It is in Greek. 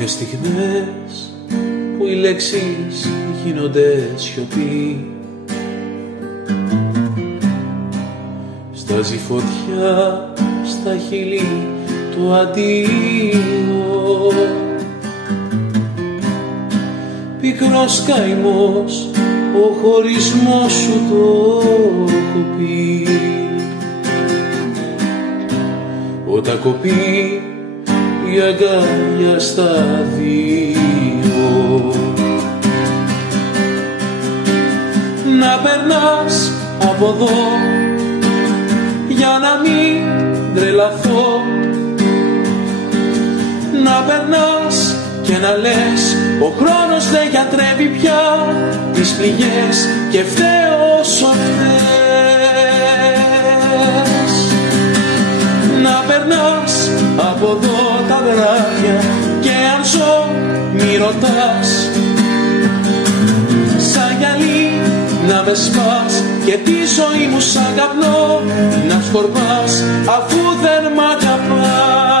Είναι στιγμές που οι λέξεις γίνονται σιωπή. Στάζει φωτιά στα χείλη το αντίο. Πικρός καημός ο χωρισμός σου το έχω πει. Όταν κοπεί η αγκάλια στα δύο. Να περνάς από εδώ για να μην τρελαθώ. Να περνάς και να λες ο χρόνος δεν γιατρεύει πια τις πληγές και φταίω όσο φταίς. Να περνάς από εδώ τα βράδια και αν ζω μη ρωτάς. Σαν γυαλί να με σπάς και τη ζωή μου σαν καπνό να σκορπάς αφού δεν μ' αγαπάς.